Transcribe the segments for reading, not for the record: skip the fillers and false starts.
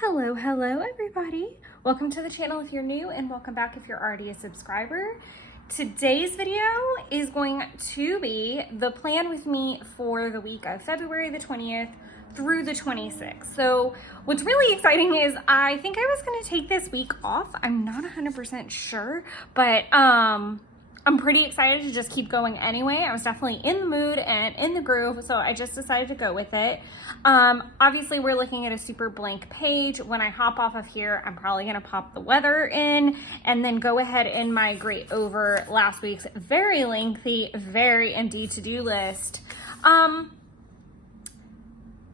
Hello everybody. Welcome to the channel if you're new, and welcome back if you're already a subscriber. Today's video is going to be the plan with me for the week of February the 20th through the 26th. So what's really exciting is I think I was going to take this week off. I'm not 100% sure, but I'm pretty excited to just keep going anyway. I was definitely in the mood and in the groove, so I just decided to go with it. Obviously, we're looking at a super blank page. When I hop off of here, I'm probably going to pop the weather in and then go ahead and migrate over last week's very lengthy, very empty to-do list.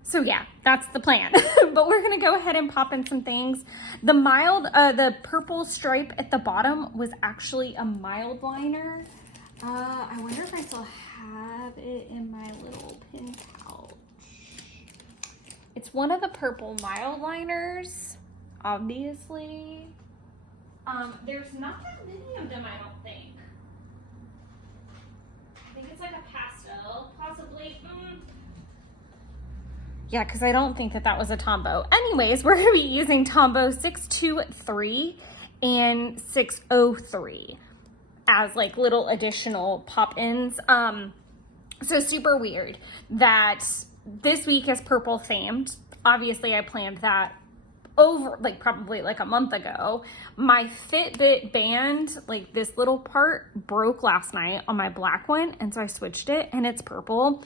So yeah, that's the plan. But we're gonna go ahead and pop in some things. The purple stripe at the bottom was actually a mild liner. I wonder if I still have it in my little pin pouch. It's one of the purple mild liners, obviously. There's not that many of them, I don't think. I think it's like a pastel, possibly. Yeah, because I don't think that was a Tombow. Anyways, we're going to be using Tombow 623 and 603 as like little additional pop-ins. So super weird that this week is purple themed. Obviously, I planned that over probably a month ago. My Fitbit band, like this little part, broke last night on my black one, and so I switched it, and it's purple.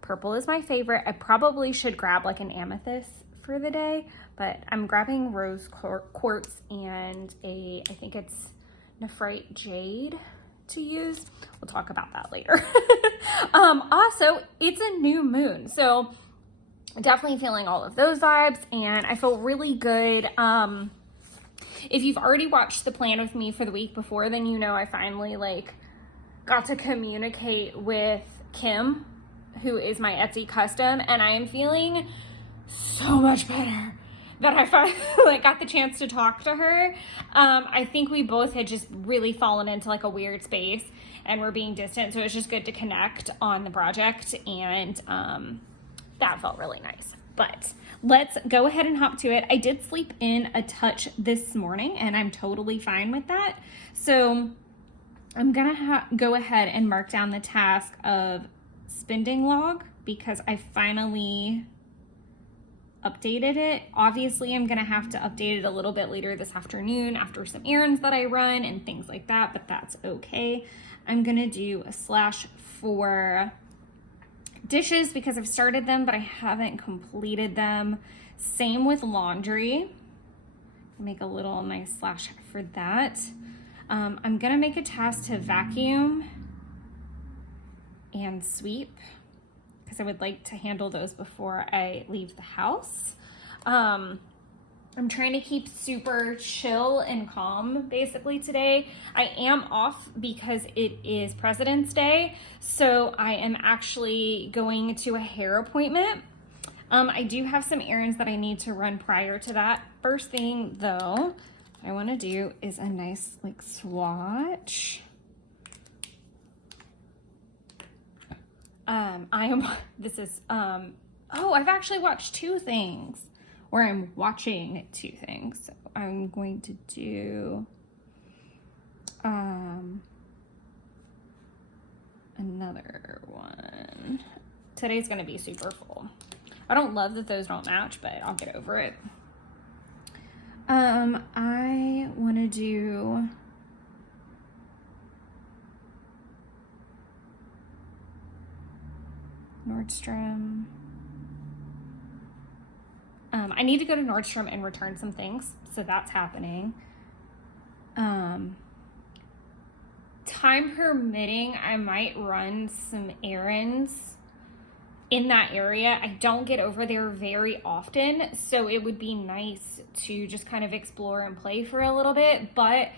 Purple is my favorite. I probably should grab like an amethyst for the day, but I'm grabbing rose quartz and I think it's nephrite jade to use. We'll talk about that later. Also, it's a new moon, so definitely feeling all of those vibes, and I feel really good. If you've already watched the plan with me for the week before, then you know I finally got to communicate with Kim, who is my Etsy custom, and I am feeling so much better that I finally got the chance to talk to her. I think we both had just really fallen into a weird space and we're being distant, so it was just good to connect on the project, and that felt really nice. But let's go ahead and hop to it. I did sleep in a touch this morning, and I'm totally fine with that. So I'm gonna go ahead and mark down the task of spending log because I finally updated it. Obviously, I'm gonna have to update it a little bit later this afternoon after some errands that I run and things like that, but that's okay. I'm gonna do a slash for dishes because I've started them, but I haven't completed them. Same with laundry. Make a little nice slash for that. I'm gonna make a task to vacuum and sweep because I would like to handle those before I leave the house. I'm trying to keep super chill and calm basically today. I am off because it is President's Day, so I am actually going to a hair appointment. I do have some errands that I need to run prior to that. First thing though I want to do is a nice swatch. I've actually watched two things, or I'm watching two things. So I'm going to do another one. Today's going to be super full. I don't love that those don't match, but I'll get over it. I want to do Nordstrom. I need to go to Nordstrom and return some things, so that's happening. Time permitting, I might run some errands in that area. I don't get over there very often, so it would be nice to just kind of explore and play for a little bit, but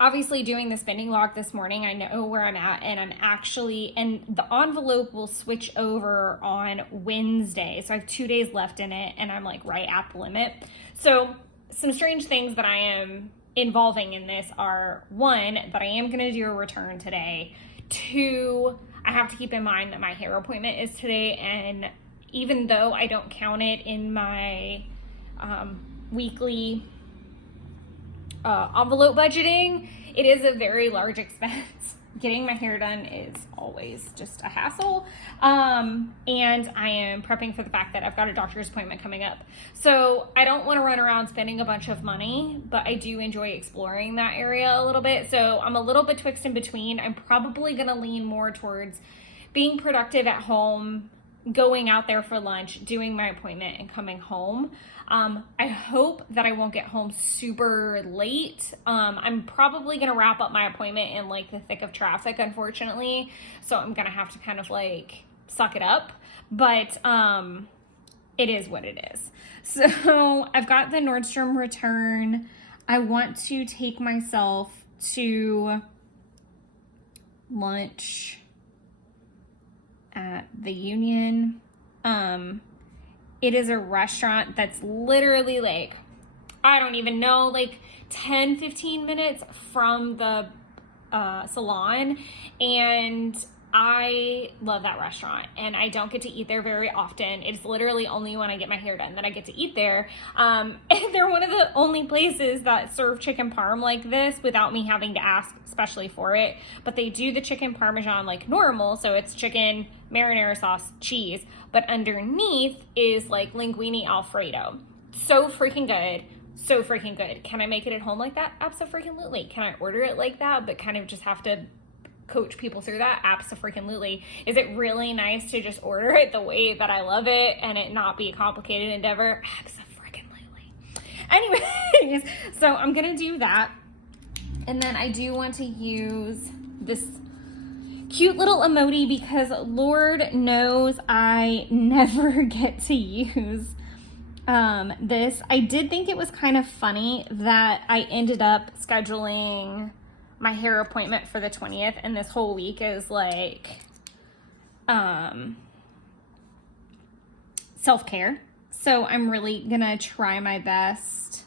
obviously doing the spending log this morning, I know where I'm at, and and the envelope will switch over on Wednesday. So I have 2 days left in it, and I'm right at the limit. So some strange things that I am involving in this are, one, that I am going to do a return today. Two, I have to keep in mind that my hair appointment is today, and even though I don't count it in my weekly envelope budgeting, it is a very large expense. Getting my hair done is always just a hassle. And I am prepping for the fact that I've got a doctor's appointment coming up. So I don't want to run around spending a bunch of money, but I do enjoy exploring that area a little bit. So I'm a little betwixt in between. I'm probably going to lean more towards being productive at home, going out there for lunch, doing my appointment, and coming home. I hope that I won't get home super late. I'm probably going to wrap up my appointment in like the thick of traffic, unfortunately. So I'm going to have to kind of like suck it up, but it is what it is. So I've got the Nordstrom return. I want to take myself to lunch at the Union. It is a restaurant that's literally like, I don't even know, like 10-15 minutes from the salon, and I love that restaurant, and I don't get to eat there very often. It's literally only when I get my hair done that I get to eat there. And they're one of the only places that serve chicken parm like this without me having to ask especially for it. But they do the chicken parmesan like normal, so it's chicken, marinara sauce, cheese, but underneath is like linguine alfredo. So freaking good. So freaking good. Can I make it at home like that? Abso-freaking-lutely. Can I order it like that, but kind of just have to coach people through that? Abso-freaking-lutely. Is it really nice to just order it the way that I love it and it not be a complicated endeavor? Abso-freaking-lutely. Anyways, so I'm gonna do that. And then I do want to use this cute little emoji because Lord knows I never get to use this. I did think it was kind of funny that I ended up scheduling my hair appointment for the 20th, and this whole week is like self-care. So I'm really gonna try my best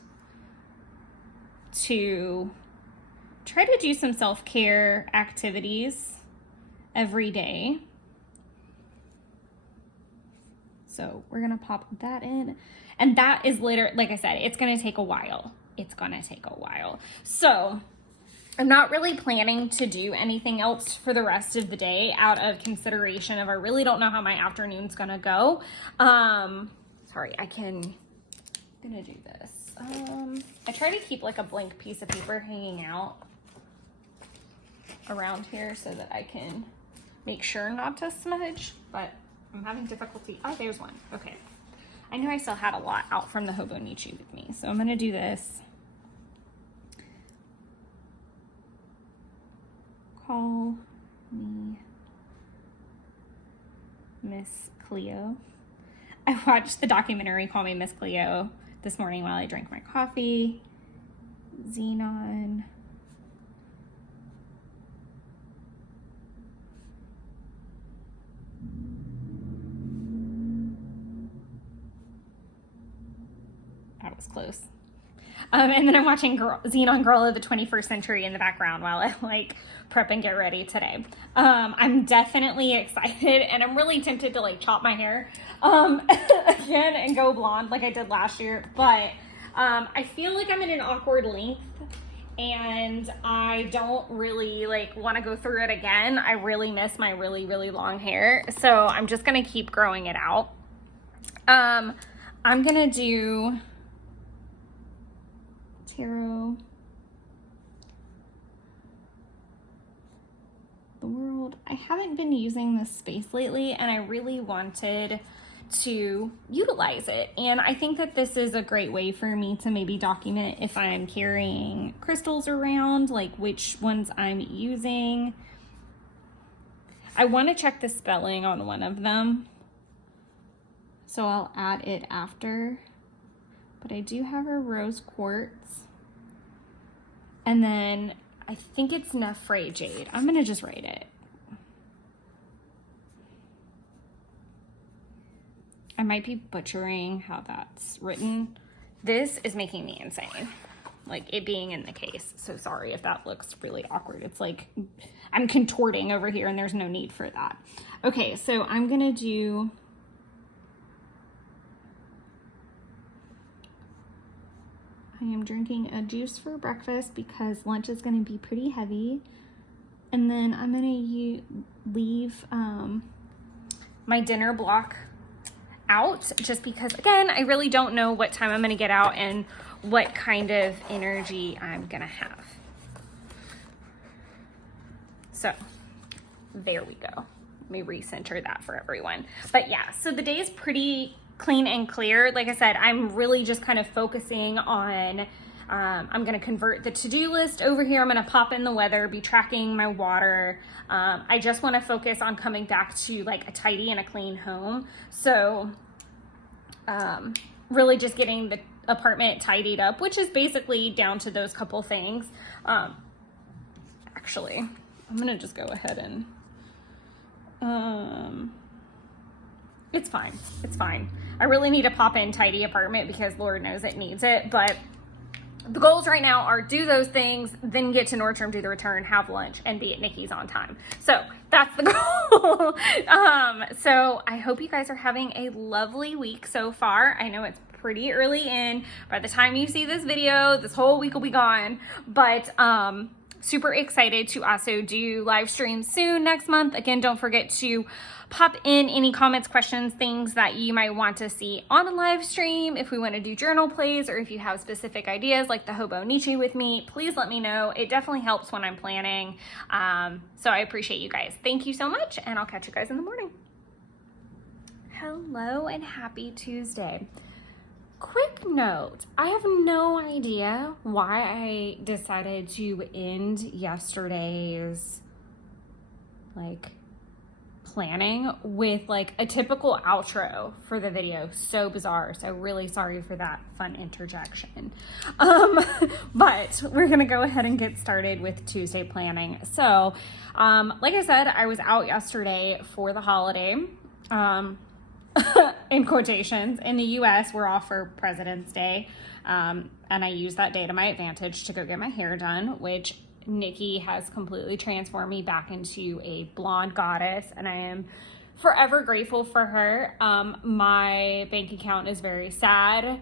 to try to do some self-care activities every day. So we're gonna pop that in, and that is literally, like I said, it's gonna take a while. It's gonna take a while. So I'm not really planning to do anything else for the rest of the day out of consideration of I really don't know how my afternoon's gonna go. Sorry, I'm gonna do this. I try to keep like a blank piece of paper hanging out around here so that I can make sure not to smudge, but I'm having difficulty. Oh, there's one. Okay. I knew I still had a lot out from the Hobonichi with me, so I'm gonna do this. Call me Miss Cleo. I watched the documentary Call Me Miss Cleo this morning while I drank my coffee. Xenon. That was close. And then I'm watching Xenon Girl of the 21st Century in the background while I like prep and get ready today. I'm definitely excited, and I'm really tempted to like chop my hair again and go blonde like I did last year. But I feel like I'm in an awkward length, and I don't really like want to go through it again. I really miss my really, really long hair. So I'm just going to keep growing it out. I'm going to do tarot, the world. I haven't been using this space lately, and I really wanted to utilize it, and I think that this is a great way for me to maybe document if I'm carrying crystals around, like which ones I'm using. I want to check the spelling on one of them, so I'll add it after. But I do have a rose quartz. And then I think it's Nefre Jade. I'm going to just write it. I might be butchering how that's written. This is making me insane. Like it being in the case. So sorry if that looks really awkward. It's like I'm contorting over here and there's no need for that. Okay, so I'm going to do I am drinking a juice for breakfast because lunch is going to be pretty heavy. And then I'm going to leave my dinner block out just because, again, I really don't know what time I'm going to get out and what kind of energy I'm going to have. So there we go. Let me recenter that for everyone. But yeah, so the day is pretty clean and clear. Like I said, I'm really just kind of focusing on, I'm going to convert the to-do list over here. I'm going to pop in the weather, be tracking my water. I just want to focus on coming back to like a tidy and a clean home. So really just getting the apartment tidied up, which is basically down to those couple things. Actually, I'm going to just go ahead and, it's fine. It's fine. I really need a pop in tidy apartment because Lord knows it needs it. But the goals right now are do those things, then get to Nordstrom, do the return, have lunch, and be at Nikki's on time. So that's the goal. So I hope you guys are having a lovely week so far. I know it's pretty early in. By the time you see this video, this whole week will be gone. But super excited to also do live streams soon next month. Again, don't forget to pop in any comments, questions, things that you might want to see on a live stream. If we want to do journal plays or if you have specific ideas like the Hobo Nietzsche with me, please let me know. It definitely helps when I'm planning. So I appreciate you guys. Thank you so much, and I'll catch you guys in the morning. Hello and happy Tuesday. Quick note, I have no idea why I decided to end yesterday's planning with a typical outro for the video. So bizarre. So really sorry for that fun interjection. But we're gonna go ahead and get started with Tuesday planning. So like I said, I was out yesterday for the holiday. In quotations, in the US, we're off for President's Day. And I used that day to my advantage to go get my hair done, which Nikki has completely transformed me back into a blonde goddess, and I am forever grateful for her. My bank account is very sad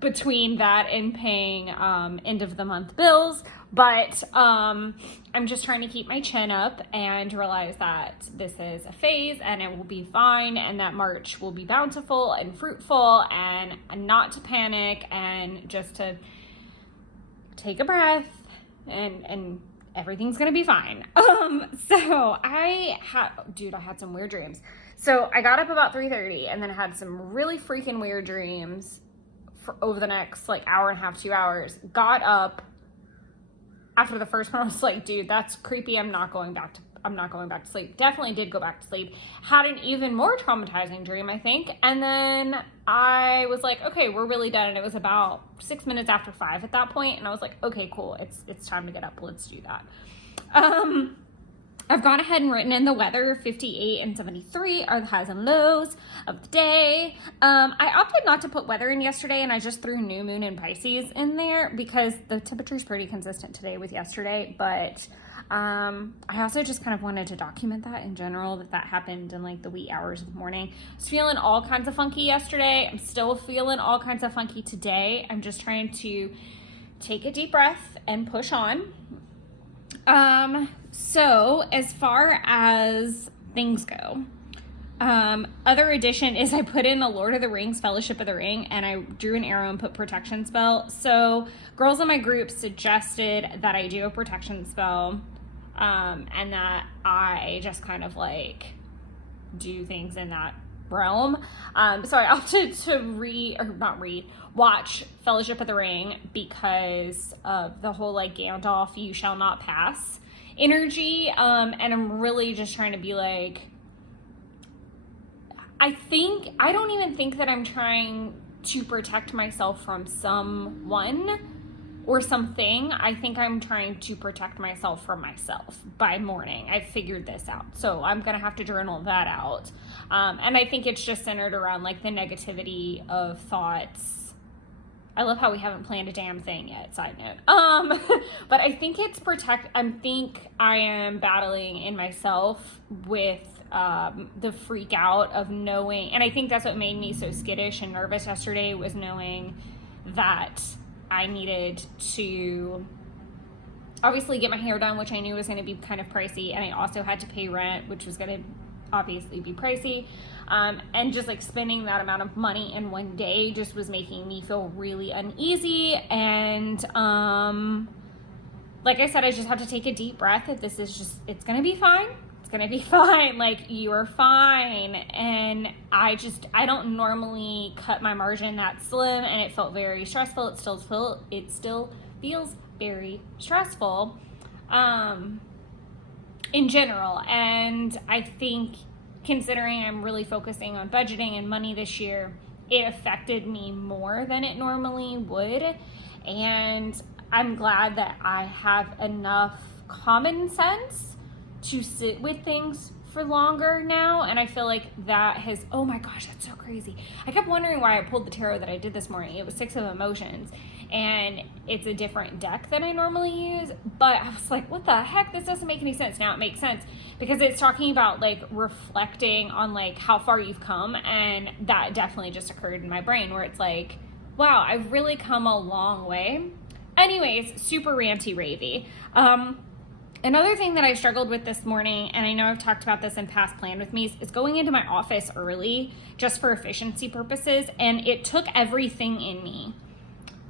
between that and paying end of the month bills, but I'm just trying to keep my chin up and realize that this is a phase and it will be fine, and that March will be bountiful and fruitful, and not to panic and just to take a breath and everything's gonna be fine. So I had some weird dreams. So I got up about 3:30 and then I had some really freaking weird dreams for over the next hour and a half, 2 hours. Got up after the first one. I was like, dude, that's creepy. I'm not going back to sleep. Definitely did go back to sleep. Had an even more traumatizing dream, I think. And then I was like, okay, we're really done. And it was about 6 minutes after 5 at that point. And I was like, okay, cool. It's time to get up. Let's do that. I've gone ahead and written in the weather. 58 and 73 are the highs and lows of the day. I opted not to put weather in yesterday, and I just threw new moon and Pisces in there because the temperature is pretty consistent today with yesterday. But I also just kind of wanted to document that in general, that happened in the wee hours of the morning. I was feeling all kinds of funky yesterday. I'm still feeling all kinds of funky today. I'm just trying to take a deep breath and push on. So as far as things go, other addition is I put in a Lord of the Rings Fellowship of the Ring, and I drew an arrow and put protection spell. So girls in my group suggested that I do a protection spell, and that I just kind of do things in that realm. So I opted to watch Fellowship of the Ring because of the whole Gandalf, you shall not pass energy. And I'm really just trying to be I don't even think that I'm trying to protect myself from someone or something. I think I'm trying to protect myself from myself by morning. I figured this out. So I'm going to have to journal that out. And I think it's just centered around the negativity of thoughts. I love how we haven't planned a damn thing yet, side note. But I think it's I am battling in myself with the freak out of knowing, and I think that's what made me so skittish and nervous yesterday, was knowing that I needed to obviously get my hair done, which I knew was going to be kind of pricey, and I also had to pay rent, which was going to obviously be pricey, and just like spending that amount of money in one day just was making me feel really uneasy. And like I said, I just have to take a deep breath. If this is just, it's going to be fine. It's going to be fine. Like, you are fine. And I don't normally cut my margin that slim, and it felt very stressful. It still feels very stressful in general. And I think, considering I'm really focusing on budgeting and money this year, it affected me more than it normally would. And I'm glad that I have enough common sense to sit with things for longer now. And I feel like that has, oh my gosh, that's so crazy. I kept wondering why I pulled the tarot that I did this morning. It was 6 of Emotions, and it's a different deck than I normally use, but I was like, what the heck? This doesn't make any sense. Now it makes sense, because it's talking about like reflecting on like how far you've come. And that definitely just occurred in my brain, where it's like, wow, I've really come a long way. Anyways, super ranty ravey. Another thing that I struggled with this morning, and I know I've talked about this in past Plan With Me's, is going into my office early just for efficiency purposes. And it took everything in me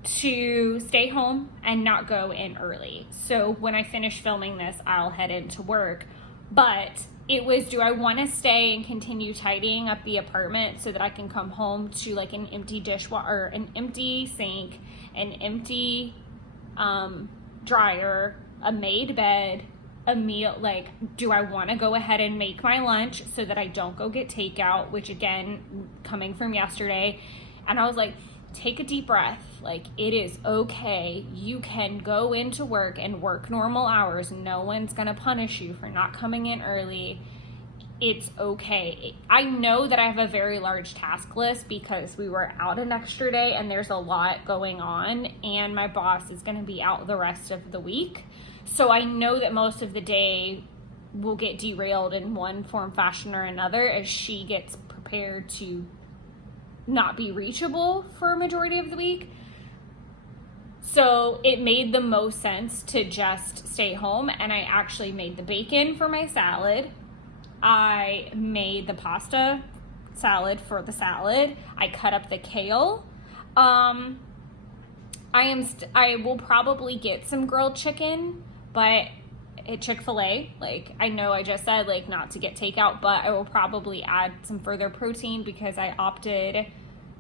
to stay home and not go in early. So when I finish filming this, I'll head into work. But it was, do I want to stay and continue tidying up the apartment so that I can come home to like an empty dishwasher, an empty sink, an empty dryer, a made bed, a meal? Like, do I want to go ahead and make my lunch so that I don't go get takeout, which again, coming from yesterday. And I was like, take a deep breath. Like, it is okay. You can go into work and work normal hours. No one's going to punish you for not coming in early. It's okay. I know that I have a very large task list because we were out an extra day and there's a lot going on, and my boss is going to be out the rest of the week. So I know that most of the day will get derailed in one form, fashion, or another as she gets prepared to not be reachable for a majority of the week. So it made the most sense to just stay home, and I actually made the bacon for my salad. I made the pasta salad for the salad. I cut up the kale. I will probably get some grilled chicken, but at Chick-fil-A, like, I know I just said like not to get takeout, but I will probably add some further protein because I opted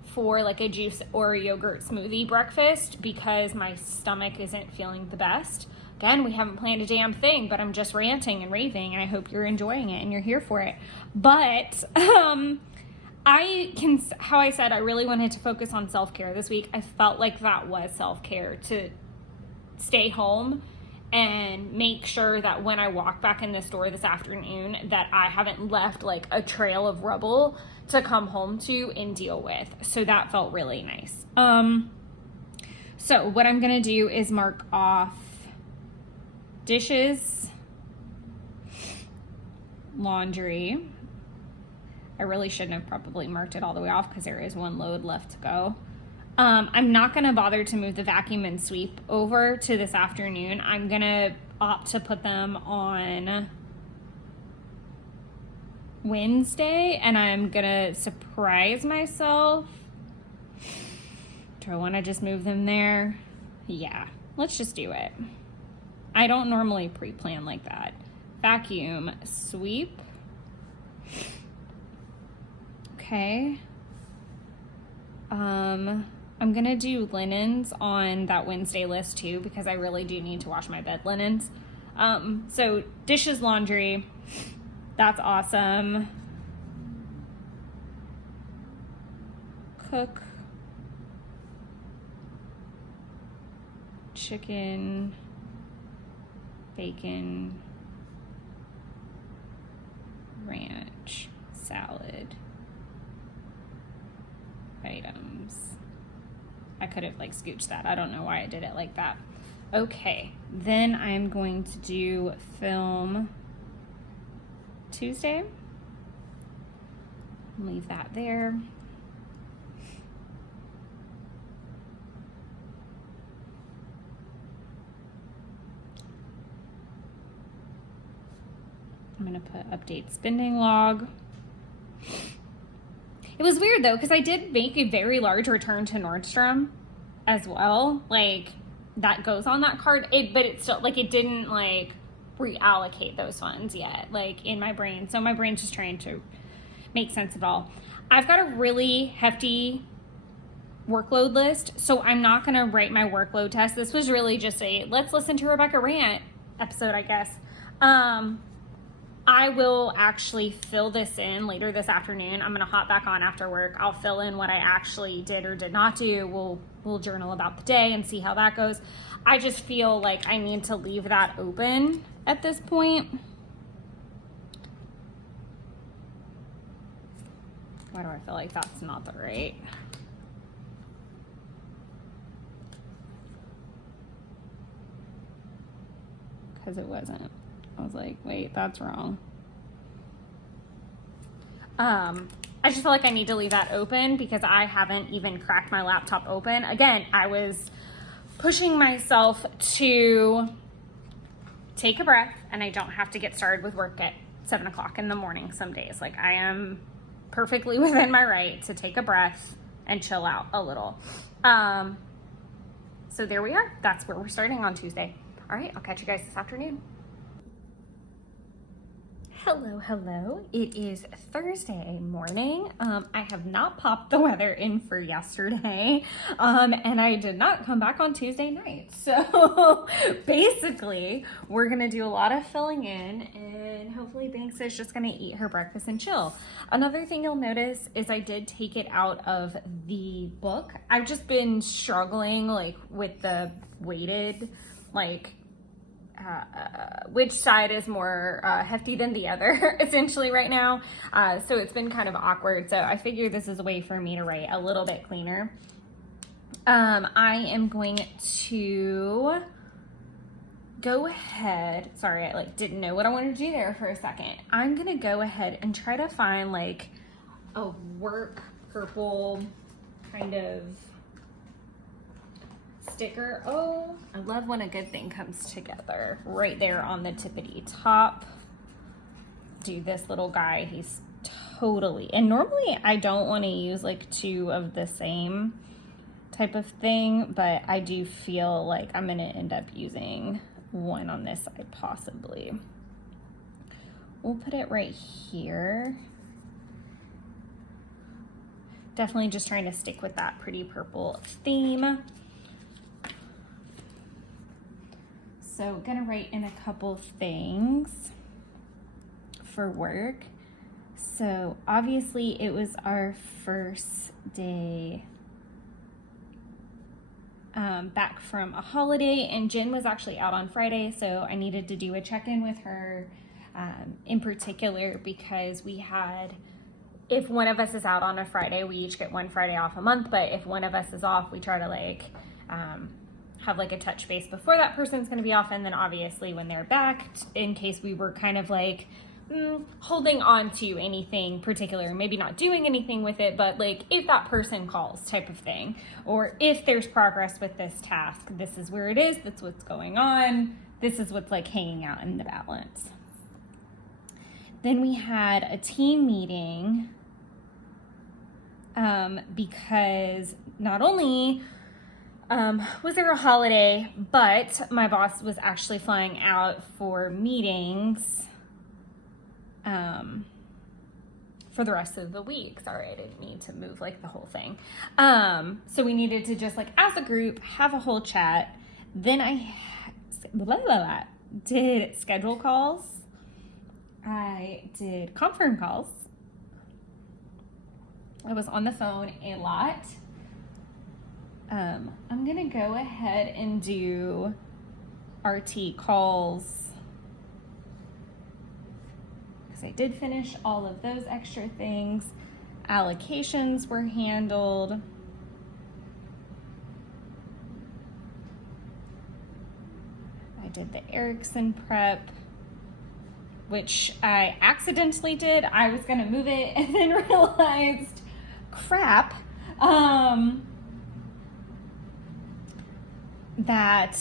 for like a juice or a yogurt smoothie breakfast because my stomach isn't feeling the best. Again, we haven't planned a damn thing, but I'm just ranting and raving, and I hope you're enjoying it and you're here for it. But how I said, I really wanted to focus on self-care this week. I felt like that was self-care, to stay home and make sure that when I walk back in the store this afternoon that I haven't left like a trail of rubble to come home to and deal with. So that felt really nice. So what I'm gonna do is mark off dishes, laundry. I really shouldn't have probably marked it all the way off because there is one load left to go. I'm not going to bother to move the vacuum and sweep over to this afternoon. I'm going to opt to put them on Wednesday, and I'm going to surprise myself. Do I want to just move them there? Yeah, let's just do it. I don't normally pre-plan like that. Vacuum, sweep. Okay. I'm gonna do linens on that Wednesday list too because I really do need to wash my bed linens. So dishes, laundry, that's awesome. Cook, chicken, bacon, ranch, salad, items. I could have like scooched that. I don't know why I did it like that. Okay, then I'm going to do film Tuesday. Leave that there. I'm gonna put update spending log. It was weird though, because I did make a very large return to Nordstrom as well. Like, that goes on that card, but it's still, like, it didn't, like, reallocate those funds yet, like, in my brain. So my brain's just trying to make sense of it all. I've got a really hefty workload list, so I'm not going to write my workload test. This was really just a let's listen to Rebecca rant episode, I guess. I will actually fill this in later this afternoon. I'm going to hop back on after work. I'll fill in what I actually did or did not do. We'll journal about the day and see how that goes. I just feel like I need to leave that open at this point. Why do I feel like that's not the right? Because it wasn't. I was like, wait, that's wrong. I just feel like I need to leave that open because I haven't even cracked my laptop open. Again, I was pushing myself to take a breath, and I don't have to get started with work at 7 o'clock in the morning some days. Like, I am perfectly within my right to take a breath and chill out a little. So there we are. That's where we're starting on Tuesday. All right, I'll catch you guys this afternoon. Hello. It is Thursday morning. I have not popped the weather in for yesterday, and I did not come back on Tuesday night. So basically, we're gonna do a lot of filling in, and hopefully Banks is just gonna eat her breakfast and chill. Another thing you'll notice is I did take it out of the book. I've just been struggling like with the weighted, like which side is more hefty than the other essentially right now. So it's been kind of awkward. So I figured this is a way for me to write a little bit cleaner. I am going to go ahead. Sorry, I didn't know what I wanted to do there for a second. I'm going to go ahead and try to find like a work purple kind of sticker. Oh, I love when a good thing comes together. Right there on the tippity top. Dude, this little guy, he's totally, and normally I don't want to use like two of the same type of thing, but I do feel like I'm going to end up using one on this side possibly. We'll put it right here. Definitely just trying to stick with that pretty purple theme. So gonna write in a couple things for work. So obviously it was our first day back from a holiday, and Jen was actually out on Friday, so I needed to do a check-in with her in particular because we had, if one of us is out on a Friday, we each get one Friday off a month, but if one of us is off, we try to like have like a touch base before that person's going to be off, and then obviously when they're back, in case we were kind of like holding on to anything particular, maybe not doing anything with it, but like if that person calls type of thing, or if there's progress with this task, this is where it is, that's what's going on, this is what's like hanging out in the balance. Then we had a team meeting because not only was there a holiday, but my boss was actually flying out for meetings for the rest of the week. Sorry, I didn't mean to move like the whole thing. So we needed to just like as a group have a whole chat. Then I did schedule calls. I did conference calls. I was on the phone a lot. I'm gonna go ahead and do RT calls because I did finish all of those extra things. Allocations were handled. I did the Erickson prep, which I accidentally did. I was gonna move it and then realized, crap, that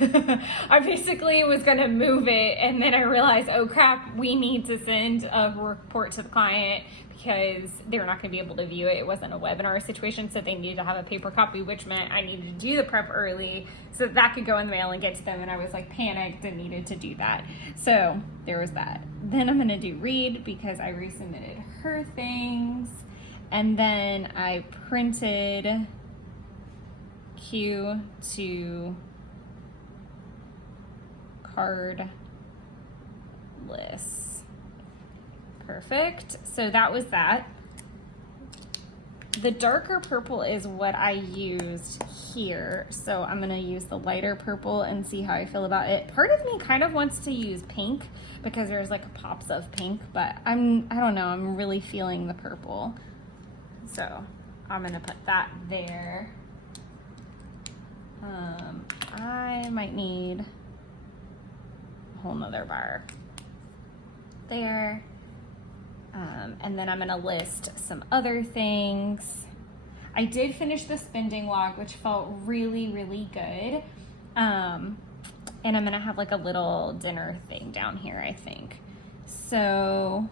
I basically was going to move it, and then I realized, oh crap, we need to send a report to the client because they were not going to be able to view it. It wasn't a webinar situation, so they needed to have a paper copy, which meant I needed to do the prep early so that could go in the mail and get to them, and I was like panicked and needed to do that. So there was that. Then I'm going to do Reed because I resubmitted her things, and then I printed Q to card lists. Perfect. So that was that. The darker purple is what I used here. So I'm gonna use the lighter purple and see how I feel about it. Part of me kind of wants to use pink because there's like pops of pink, but I don't know, I'm really feeling the purple. So I'm gonna put that there. I might need a whole nother bar there. And then I'm gonna list some other things. I did finish the spending log, which felt really, really good. And I'm gonna have like a little dinner thing down here, I think. So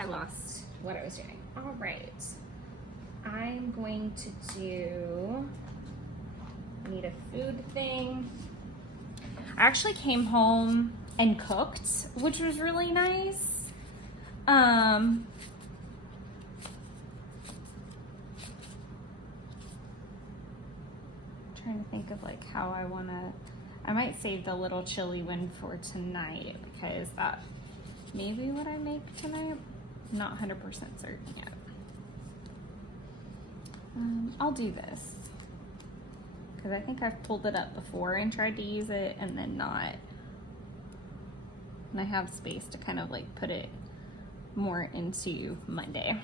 I lost what I was doing. All right. I'm going to do, I need a food thing. I actually came home and cooked, which was really nice. Trying to think of like how I might save the little chili one for tonight because that may be what I make tonight. I'm not 100% certain yet. I'll do this because I think I've pulled it up before and tried to use it and then not. And I have space to kind of like put it more into Monday.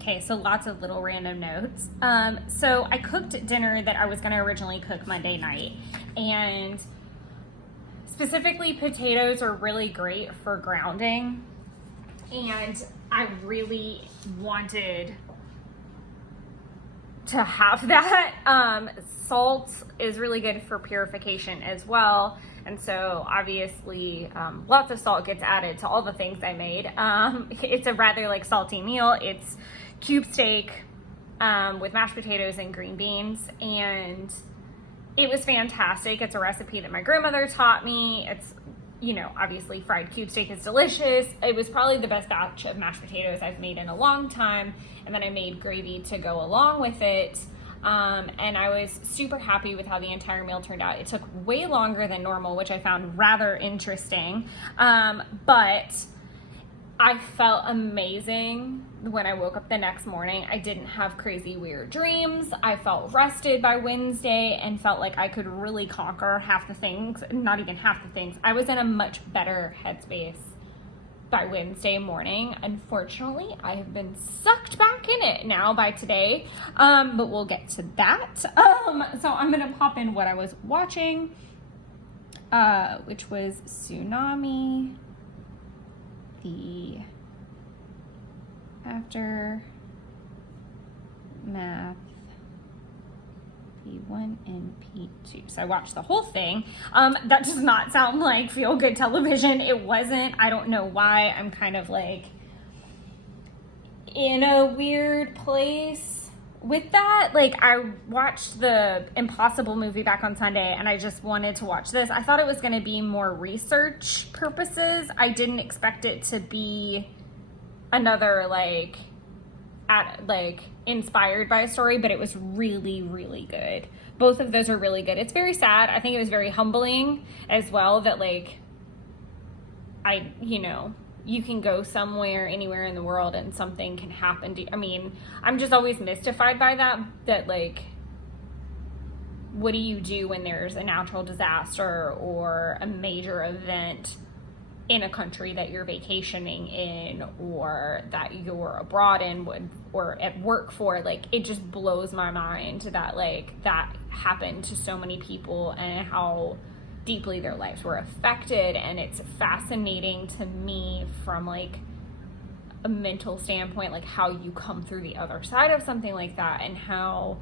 Okay, so lots of little random notes. So I cooked dinner that I was gonna originally cook Monday night, and specifically potatoes are really great for grounding, and I really wanted to have that. Salt is really good for purification as well. And so obviously lots of salt gets added to all the things I made. It's a rather like salty meal. It's cube steak with mashed potatoes and green beans, and it was fantastic. It's a recipe that my grandmother taught me. It's, you know, obviously fried cube steak is delicious. It was probably the best batch of mashed potatoes I've made in a long time, and then I made gravy to go along with it. And I was super happy with how the entire meal turned out. It took way longer than normal, which I found rather interesting, but I felt amazing when I woke up the next morning. I didn't have crazy weird dreams. I felt rested by Wednesday and felt like I could really conquer half the things, not even half the things. I was in a much better headspace by Wednesday morning. Unfortunately, I have been sucked back in it now by today, but we'll get to that. So I'm gonna pop in what I was watching, which was Tsunami, the Aftermath, P1 and P2. So I watched the whole thing. That does not sound like feel good television. It wasn't. I don't know why. I'm kind of like in a weird place with that. Like, I watched the Impossible movie back on Sunday and I just wanted to watch this. I thought it was going to be more research purposes. I didn't expect it to be another like inspired by a story, but it was really, really good. Both of those are really good. It's very sad. I think it was very humbling as well that like I, you know, you can go somewhere, anywhere in the world, and something can happen to you. I mean, I'm just always mystified by that like, what do you do when there's a natural disaster or a major event in a country that you're vacationing in, or that you're abroad in, or at work for? Like, it just blows my mind that like that happened to so many people and how deeply their lives were affected. And it's fascinating to me from like a mental standpoint, like how you come through the other side of something like that, and how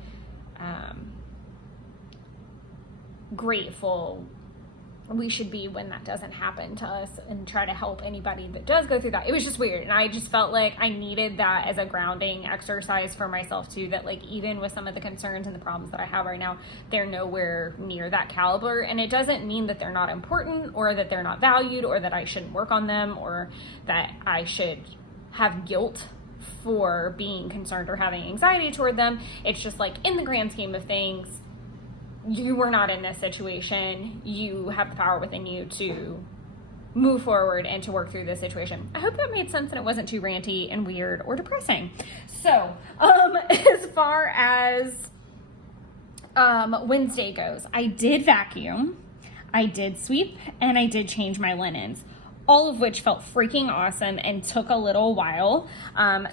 grateful we should be when that doesn't happen to us, and try to help anybody that does go through that. It was just weird, and I just felt like I needed that as a grounding exercise for myself too, that like even with some of the concerns and the problems that I have right now, they're nowhere near that caliber. And it doesn't mean that they're not important, or that they're not valued, or that I shouldn't work on them, or that I should have guilt for being concerned or having anxiety toward them. It's just like, in the grand scheme of things, you were not in this situation. You have the power within you to move forward and to work through this situation. I hope that made sense and it wasn't too ranty and weird or depressing. So, as far as Wednesday goes, I did vacuum, I did sweep, and I did change my linens, all of which felt freaking awesome and took a little while.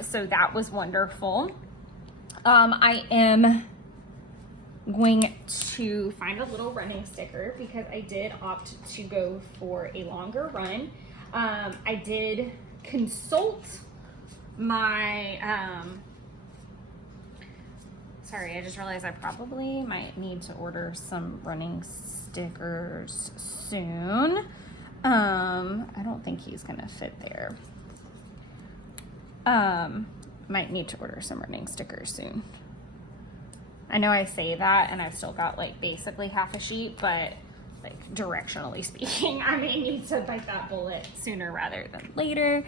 So that was wonderful. I am going to find a little running sticker because I did opt to go for a longer run. I did consult my, sorry, I just realized I probably might need to order some running stickers soon. I don't think he's gonna fit there. Might need to order some running stickers soon. I know I say that and I've still got like basically half a sheet, but like directionally speaking, I may need to bite that bullet sooner rather than later.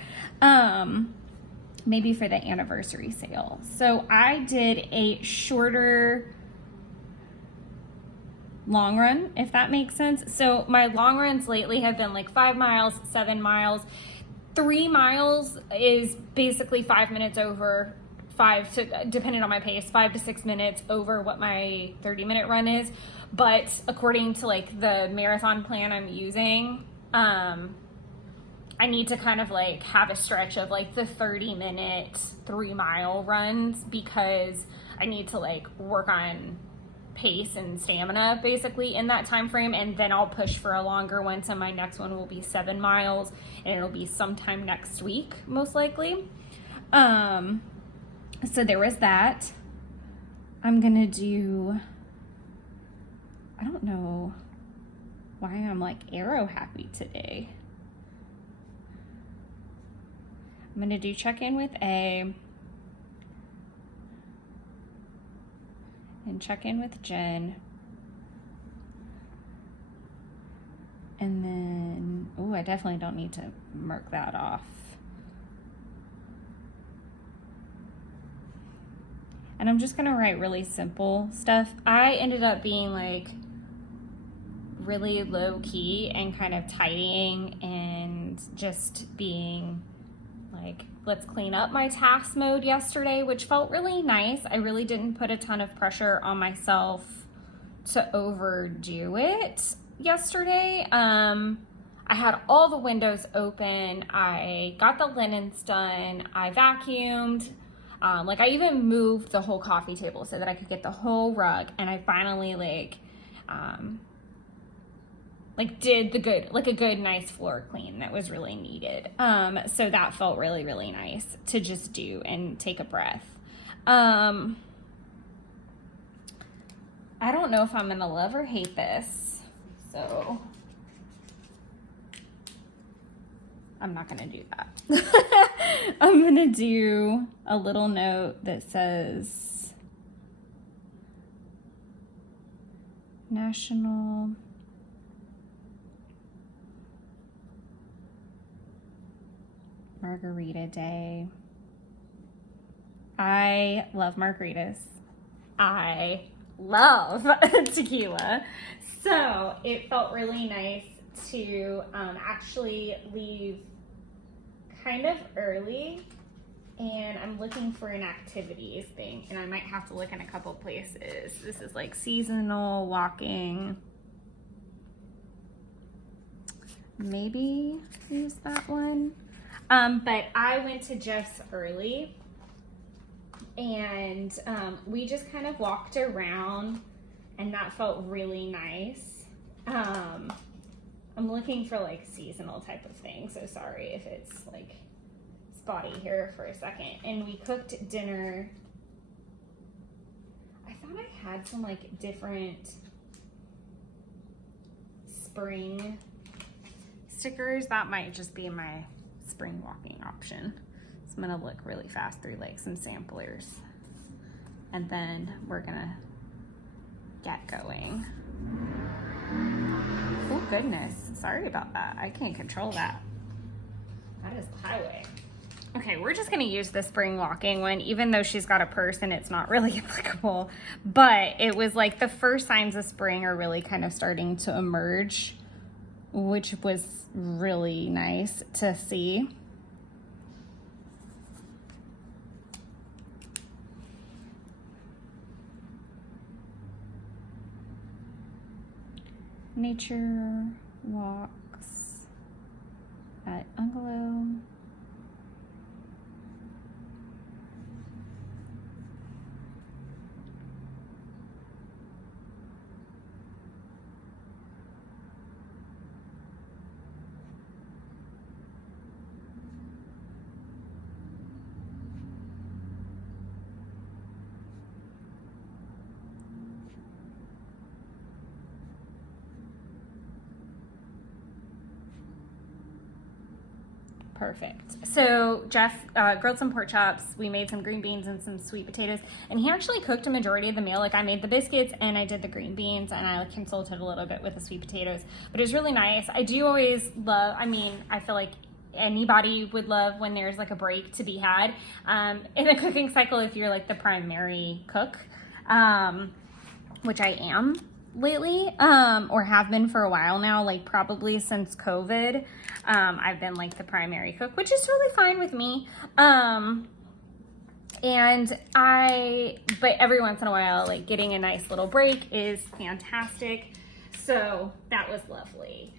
Maybe for the anniversary sale. So I did a shorter long run, if that makes sense. So my long runs lately have been like 5 miles, 7 miles. 3 miles is basically 5 minutes over, depending on my pace, 5 to 6 minutes over what my 30-minute run is. But according to like the marathon plan I'm using, I need to kind of like have a stretch of like the 30-minute 3-mile runs, because I need to like work on pace and stamina basically in that time frame, and then I'll push for a longer one. So my next one will be 7 miles, and it'll be sometime next week most likely. So there was that. I'm gonna do, I don't know why I'm like arrow happy today. I'm gonna do check-in with A and check-in with Jen. And then, oh, I definitely don't need to mark that off. And I'm just gonna write really simple stuff. I ended up being like really low key and kind of tidying and just being like, let's clean up my task mode yesterday, which felt really nice. I really didn't put a ton of pressure on myself to overdo it yesterday. I had all the windows open. I got the linens done. I vacuumed. Like I even moved the whole coffee table so that I could get the whole rug, and I finally did the good, like a good, nice floor clean that was really needed. So that felt really, really nice to just do and take a breath. I don't know if I'm gonna love or hate this, so I'm not gonna do that. I'm gonna do a little note that says National Margarita Day. I love margaritas. I love tequila. So it felt really nice to actually leave kind of early and I'm looking for an activities thing, and I might have to look in a couple places. This is like seasonal walking. Maybe use that one. But I went to Jeff's early, and we just kind of walked around, and that felt really nice. I'm looking for like seasonal type of thing, so sorry if it's like spotty here for a second. And we cooked dinner. I thought I had some like different spring stickers. That might just be my spring walking option. So I'm gonna look really fast through like some samplers, and then we're gonna get going. Oh goodness, sorry about that. I can't control that. That is the highway. Okay, we're just gonna use the spring walking one, even though she's got a purse and it's not really applicable. But it was like the first signs of spring are really kind of starting to emerge, which was really nice to see. Nature walks at Ungalo. Perfect. So Jeff grilled some pork chops. We made some green beans and some sweet potatoes, and he actually cooked a majority of the meal. Like I made the biscuits and I did the green beans, and I consulted a little bit with the sweet potatoes, but it was really nice. I do always love, I mean, I feel like anybody would love when there's like a break to be had in a cooking cycle if you're like the primary cook, which I am lately, or have been for a while now, like probably since COVID. I've been like the primary cook, which is totally fine with me. But every once in a while, like getting a nice little break is fantastic. So that was lovely.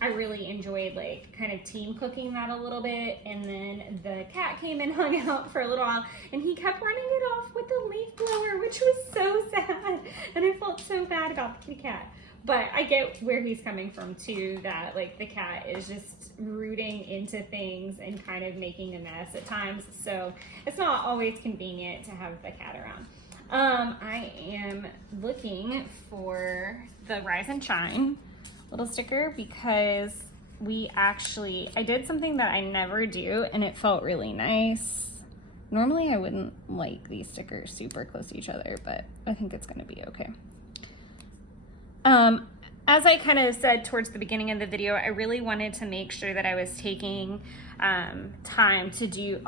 I really enjoyed like kind of team cooking that a little bit, and then the cat came and hung out for a little while, and he kept running it off with the leaf blower, which was so sad, and I felt so bad about the kitty cat. But I get where he's coming from too, that like the cat is just rooting into things and kind of making a mess at times, so it's not always convenient to have the cat around. I am looking for the Rise and Shine little sticker because I did something that I never do, and it felt really nice. Normally I wouldn't like these stickers super close to each other, but I think it's gonna be okay. As I kind of said towards the beginning of the video, I really wanted to make sure that I was taking time to do,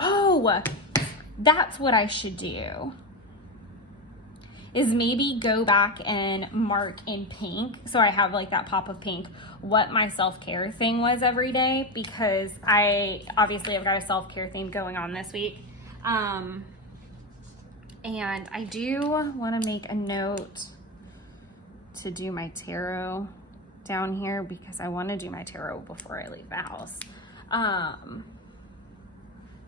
that's what I should do, is maybe go back and mark in pink, so I have like that pop of pink, what my self-care thing was every day, because I've got a self-care theme going on this week. And I do want to make a note to do my tarot down here, because I want to do my tarot before I leave the house.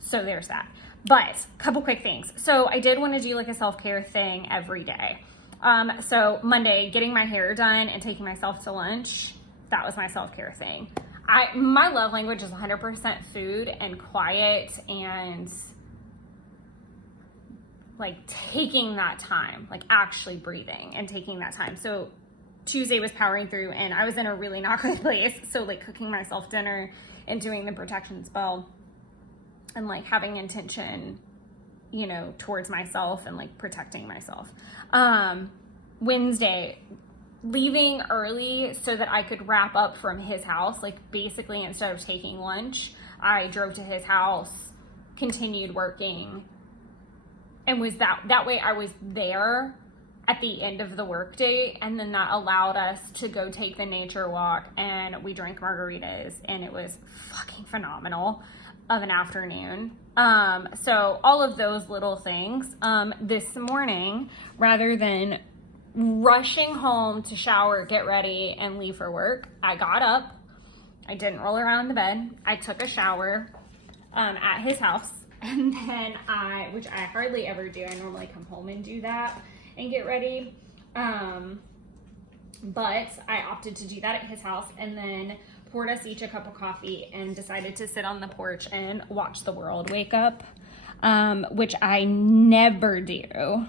So there's that. But a couple quick things. So I did want to do like a self-care thing every day. So Monday, getting my hair done and taking myself to lunch, that was my self-care thing. My love language is 100% food and quiet, and like taking that time, like actually breathing and taking that time. So Tuesday was powering through, and I was in a really not good place. So like cooking myself dinner and doing the protection spell, and like having intention, towards myself and like protecting myself. Wednesday, leaving early so that I could wrap up from his house. Like basically instead of taking lunch, I drove to his house, continued working, and was that way I was there at the end of the workday, and then that allowed us to go take the nature walk, and we drank margaritas, and it was fucking phenomenal of an afternoon. So all of those little things. This morning, rather than rushing home to shower, get ready, and leave for work, I got up. I didn't roll around the bed. I took a shower at his house, and then which I hardly ever do. I normally come home and do that and get ready. But I opted to do that at his house, and then poured us each a cup of coffee and decided to sit on the porch and watch the world wake up, which I never do.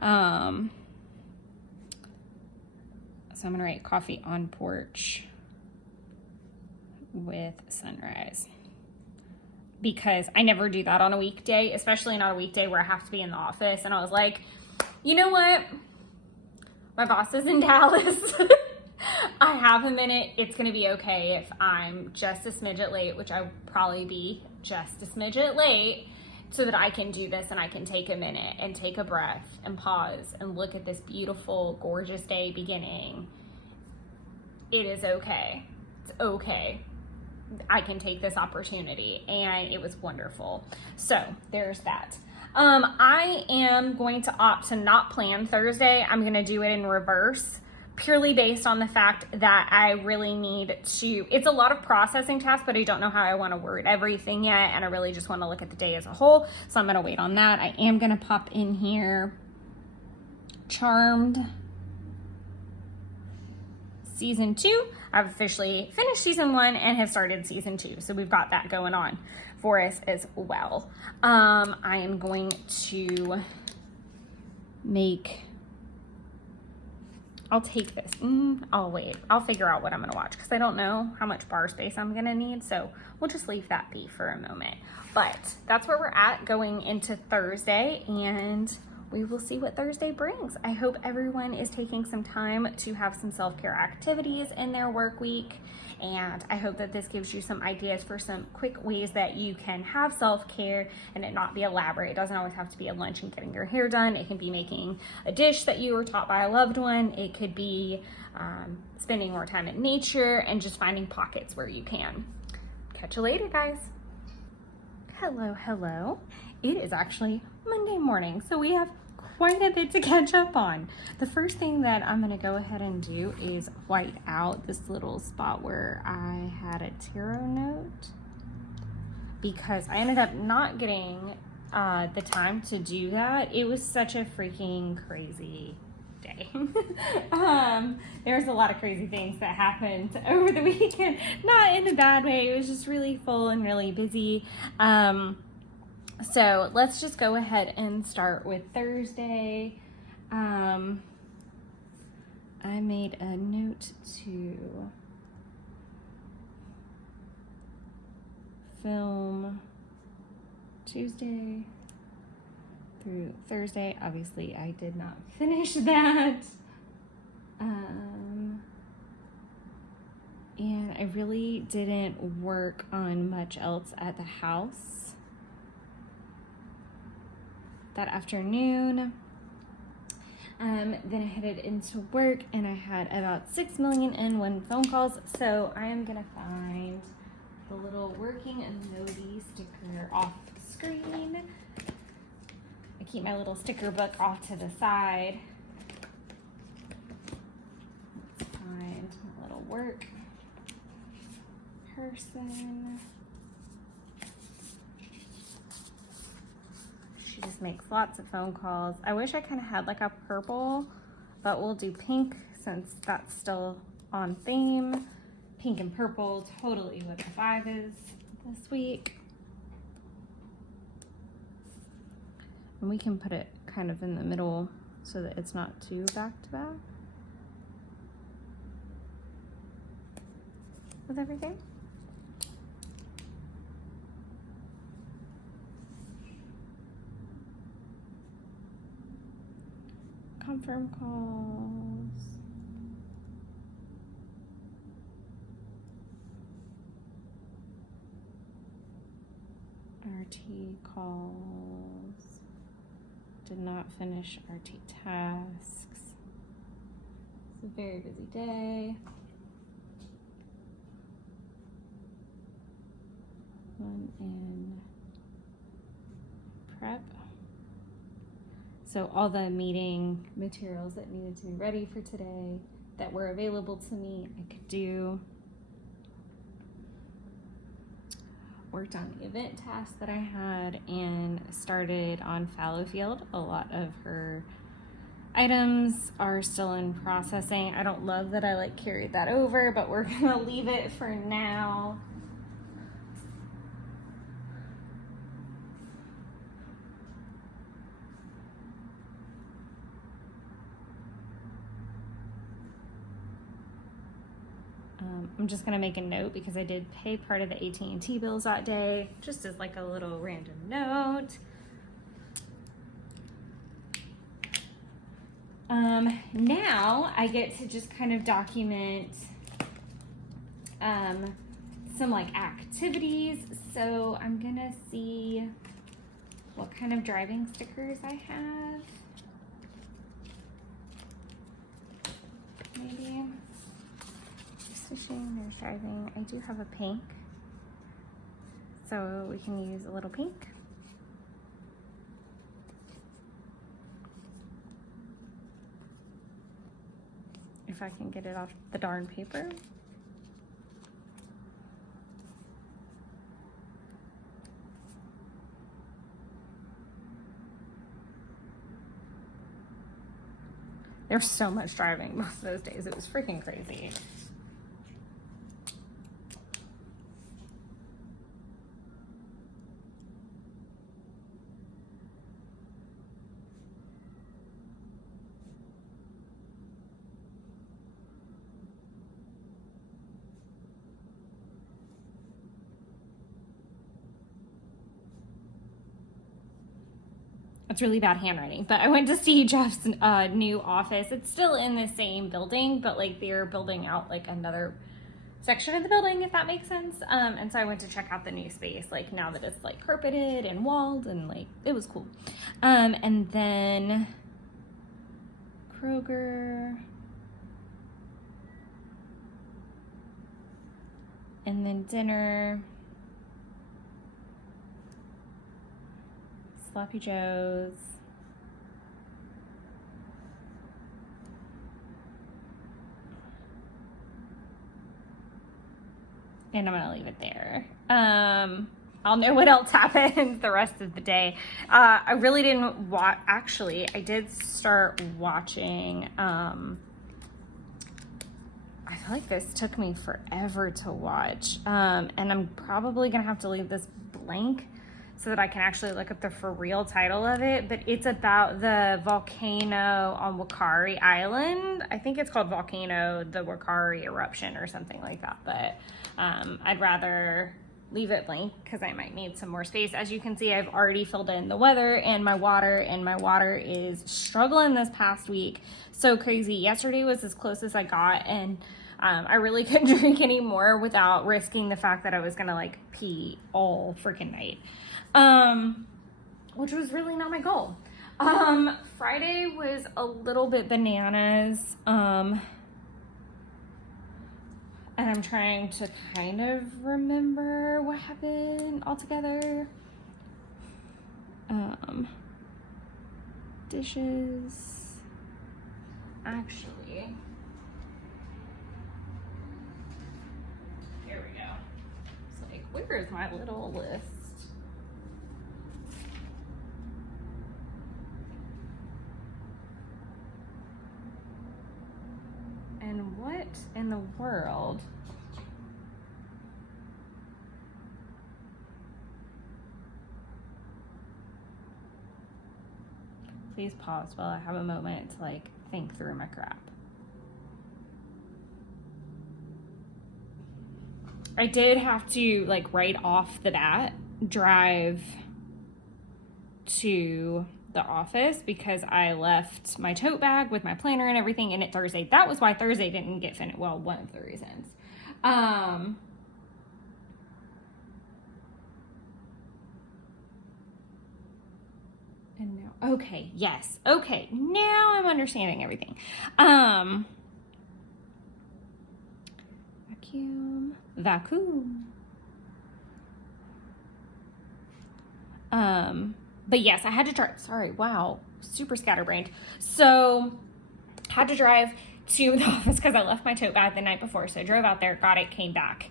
So I'm gonna write coffee on porch with sunrise, because I never do that on a weekday, especially not a weekday where I have to be in the office. And I was like, you know what? My boss is in Dallas. I have a minute. It's going to be okay if I'm just a smidget late, which I will probably be just a smidget late, so that I can do this and I can take a minute and take a breath and pause and look at this beautiful, gorgeous day beginning. It is okay. It's okay. I can take this opportunity, and it was wonderful. So there's that. I am going to opt to not plan Thursday. I'm going to do it in reverse, purely based on the fact that I really need to, it's a lot of processing tasks, but I don't know how I want to word everything yet, and I really just want to look at the day as a whole, so I'm going to wait on that. I am going to pop in here Charmed season 2. I've officially finished season 1 and have started season 2, so we've got that going on for us as well. I am going to make, I'll take this. I'll wait. I'll figure out what I'm going to watch, because I don't know how much bar space I'm going to need, so we'll just leave that be for a moment. But that's where we're at going into Thursday, and we will see what Thursday brings. I hope everyone is taking some time to have some self-care activities in their work week. And I hope that this gives you some ideas for some quick ways that you can have self-care and it not be elaborate. It doesn't always have to be a lunch and getting your hair done. It can be making a dish that you were taught by a loved one. It could be spending more time in nature and just finding pockets where you can. Catch you later, guys. Hello, hello. It is actually Monday morning, so we have quite a bit to catch up on. The first thing that I'm going to go ahead and do is white out this little spot where I had a tarot note, because I ended up not getting the time to do that. It was such a freaking crazy day. There's a lot of crazy things that happened over the weekend, not in a bad way. It was just really full and really busy. So let's just go ahead and start with Thursday. I made a note to film Tuesday through Thursday. Obviously, I did not finish that. And I really didn't work on much else at the house that afternoon. Then I headed into work, and I had about 6 million and 1 phone calls, so I am gonna find the little working emoji sticker off the screen. I keep my little sticker book off to the side. Let's find my little work person. She just makes lots of phone calls. I wish I kind of had like a purple, but we'll do pink since that's still on theme. Pink and purple, totally what the vibe is this week. And we can put it kind of in the middle so that it's not too back to back with everything. Confirm calls. RT calls. did not finish RT tasks. It's a very busy day. One in prep. So all the meeting materials that needed to be ready for today that were available to me, I could do. Worked on the event task that I had and started on Fallowfield. A lot of her items are still in processing. I don't love that I like carried that over, but we're gonna leave it for now. I'm just gonna make a note because I did pay part of the AT&T bills that day, just as like a little random note. Now I get to just kind of document some like activities. So I'm gonna see what kind of driving stickers I have. Maybe. Fishing, there's driving. I do have a pink, so we can use a little pink. If I can get it off the darn paper. There's so much driving most of those days. It was freaking crazy. It's really bad handwriting, but I went to see Jeff's new office. It's still in the same building, but like they're building out like another section of the building, if that makes sense. And so I went to check out the new space, like now that it's like carpeted and walled, and like it was cool. And then Kroger, and then dinner. Sloppy Joe's. And I'm gonna leave it there. I'll know what else happens the rest of the day. I really didn't watch, actually, I did start watching, I feel like this took me forever to watch. And I'm probably gonna have to leave this blank so that I can actually look up the for real title of it, but it's about the volcano on Wakari Island. I think it's called Volcano, the Wakari eruption or something like that, but I'd rather leave it blank because I might need some more space. As you can see, I've already filled in the weather and my water is struggling this past week. So crazy. Yesterday was as close as I got, and I really couldn't drink anymore without risking the fact that I was gonna like pee all freaking night. Which was really not my goal. Friday was a little bit bananas. And I'm trying to kind of remember what happened altogether. Dishes. Actually, here we go. It's like, where is my little list? And what in the world? Please pause while I have a moment to like think through my crap. I did have to like right off the bat drive to the office because I left my tote bag with my planner and everything in it Thursday. That was why Thursday didn't get finished. Well, one of the reasons. And now, okay, yes. Okay, now I'm understanding everything. Vacuum. But yes, I had to drive. Sorry, wow, super scatterbrained. So, had to drive to the office because I left my tote bag the night before. So I drove out there, got it, came back,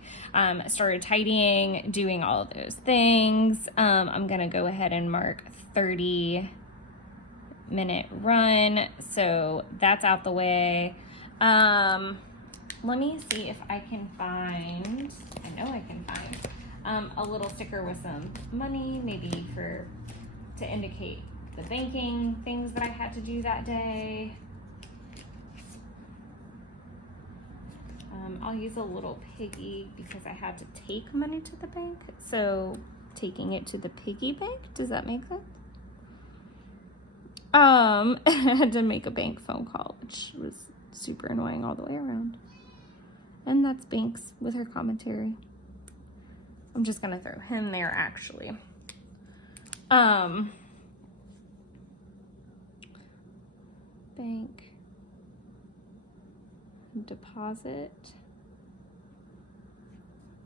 started tidying, doing all of those things. I'm gonna go ahead and mark 30-minute run. So that's out the way. Let me see if I can find, I know I can find a little sticker with some money, maybe to indicate the banking things that I had to do that day. I'll use a little piggy because I had to take money to the bank. So taking it to the piggy bank, does that make sense? I had to make a bank phone call, which was super annoying all the way around. And that's Banks with her commentary. I'm just gonna throw him there actually. Bank deposit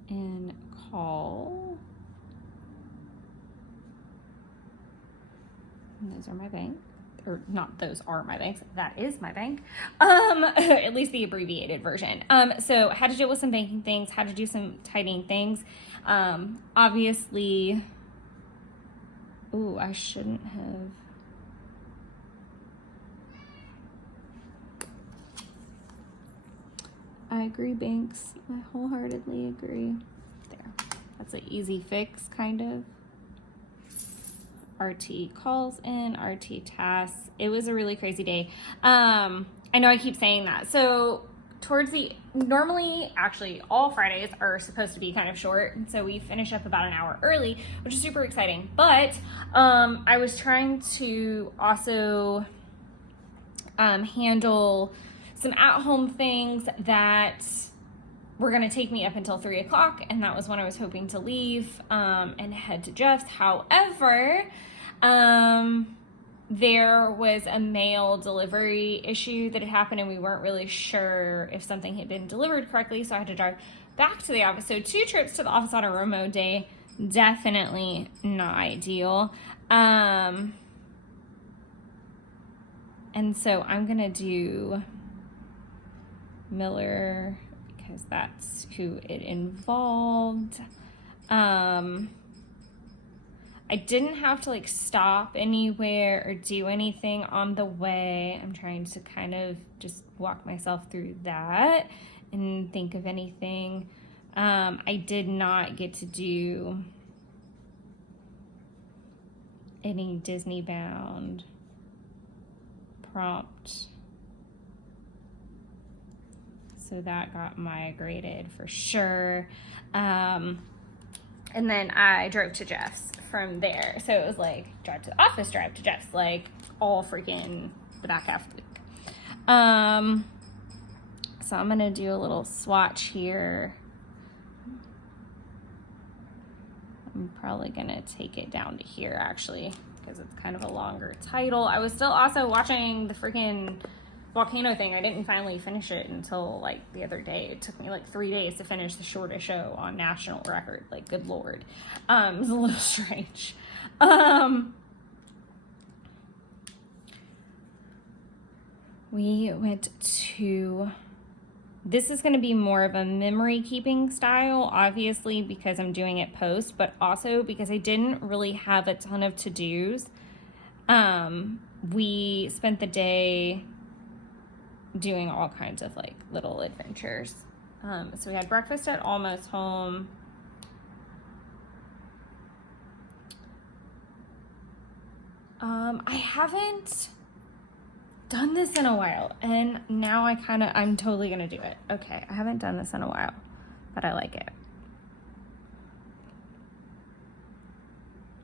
and call. And those are my bank, or not those are my banks, that is my bank. At least the abbreviated version. So had to deal with some banking things, had to do some tidying things. Obviously, ooh, I shouldn't have. I agree, Banks. I wholeheartedly agree. There. That's an easy fix, kind of. RT calls in, RT tasks. It was a really crazy day. I know I keep saying that. So normally, actually, all Fridays are supposed to be kind of short. And so we finish up about an hour early, which is super exciting. But I was trying to also handle some at-home things that were going to take me up until 3 o'clock, and that was when I was hoping to leave and head to Jeff's. However, there was a mail delivery issue that had happened, and we weren't really sure if something had been delivered correctly, so I had to drive back to the office. So 2 trips to the office on a remote day, definitely not ideal. And so I'm going to do Miller because that's who it involved. I didn't have to like stop anywhere or do anything on the way. I'm trying to kind of just walk myself through that and think of anything. I did not get to do any Disney bound prompt. So that got migrated for sure. And then I drove to Jeff's from there. So it was like drive to the office, drive to Jeff's, like all freaking the back half of the week. So I'm gonna do a little swatch here. I'm probably gonna take it down to here actually, because it's kind of a longer title. I was still also watching the freaking volcano thing. I didn't finally finish it until like the other day. It took me like 3 days to finish the shortest show on national record. Like, good Lord. It was a little strange. We went to, this is going to be more of a memory keeping style, obviously because I'm doing it post, but also because I didn't really have a ton of to-dos. We spent the day doing all kinds of like little adventures. So we had breakfast at Almost Home. I haven't done this in a while, and now I'm totally gonna do it. Okay, I haven't done this in a while, but I like it.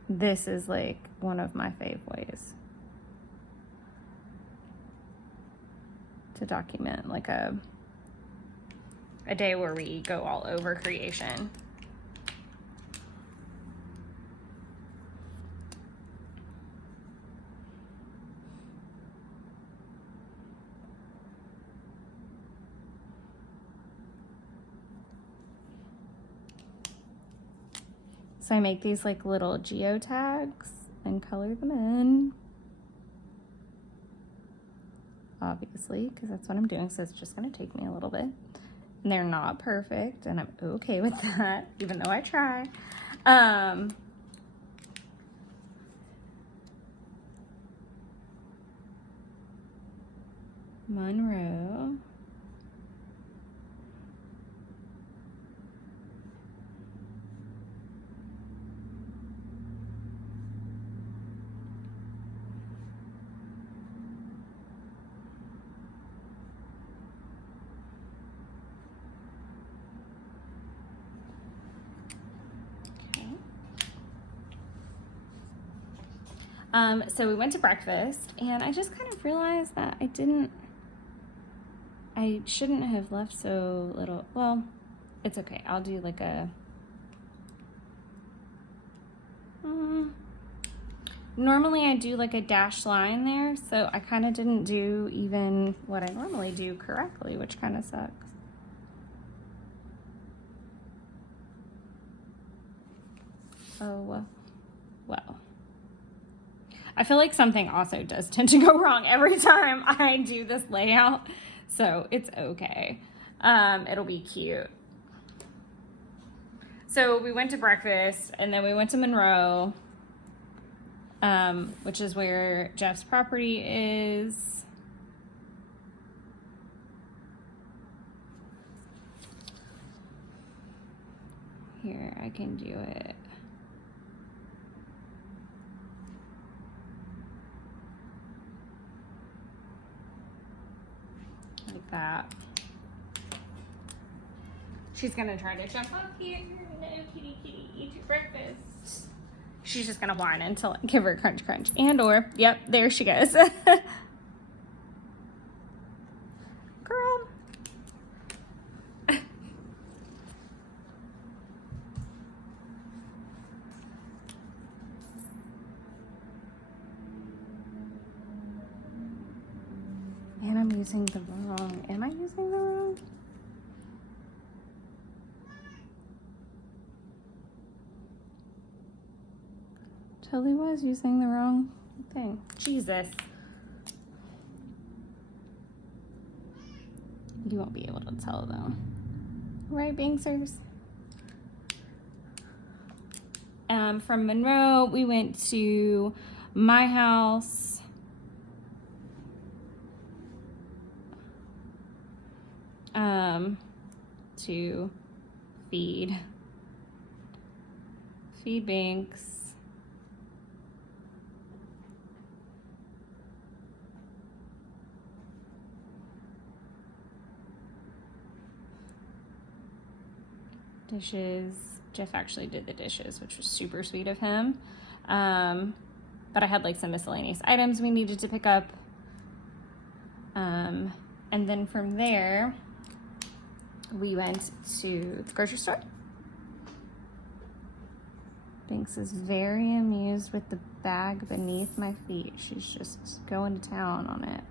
This is like one of my fave ways to document like a day where we go all over creation. So I make these like little geotags and color them in. Obviously, because that's what I'm doing, so it's just gonna take me a little bit. And they're not perfect, and I'm okay with that, even though I try. Monroe. So we went to breakfast, and I just kind of realized that I shouldn't have left so little. Well, it's okay. I'll do like a, normally I do like a dashed line there, so I kind of didn't do even what I normally do correctly, which kind of sucks. Oh, well. I feel like something also does tend to go wrong every time I do this layout, so it's okay. It'll be cute. So we went to breakfast, and then we went to Monroe, which is where Jeff's property is. Here, I can do it. Like that. She's gonna try to jump up here. No, kitty, kitty, eat your breakfast. She's just gonna whine until I give her crunch, crunch. And or, yep, there she goes. Girl. And I'm using the wrong, am I using the wrong? Totally was using the wrong thing. Jesus. You won't be able to tell though. Right, Banksers? From Monroe, we went to my house. To feed Banks. Dishes. Jeff actually did the dishes, which was super sweet of him. But I had like some miscellaneous items we needed to pick up. And then from there, we went to the grocery store. Banks is very amused with the bag beneath my feet. She's just going to town on it.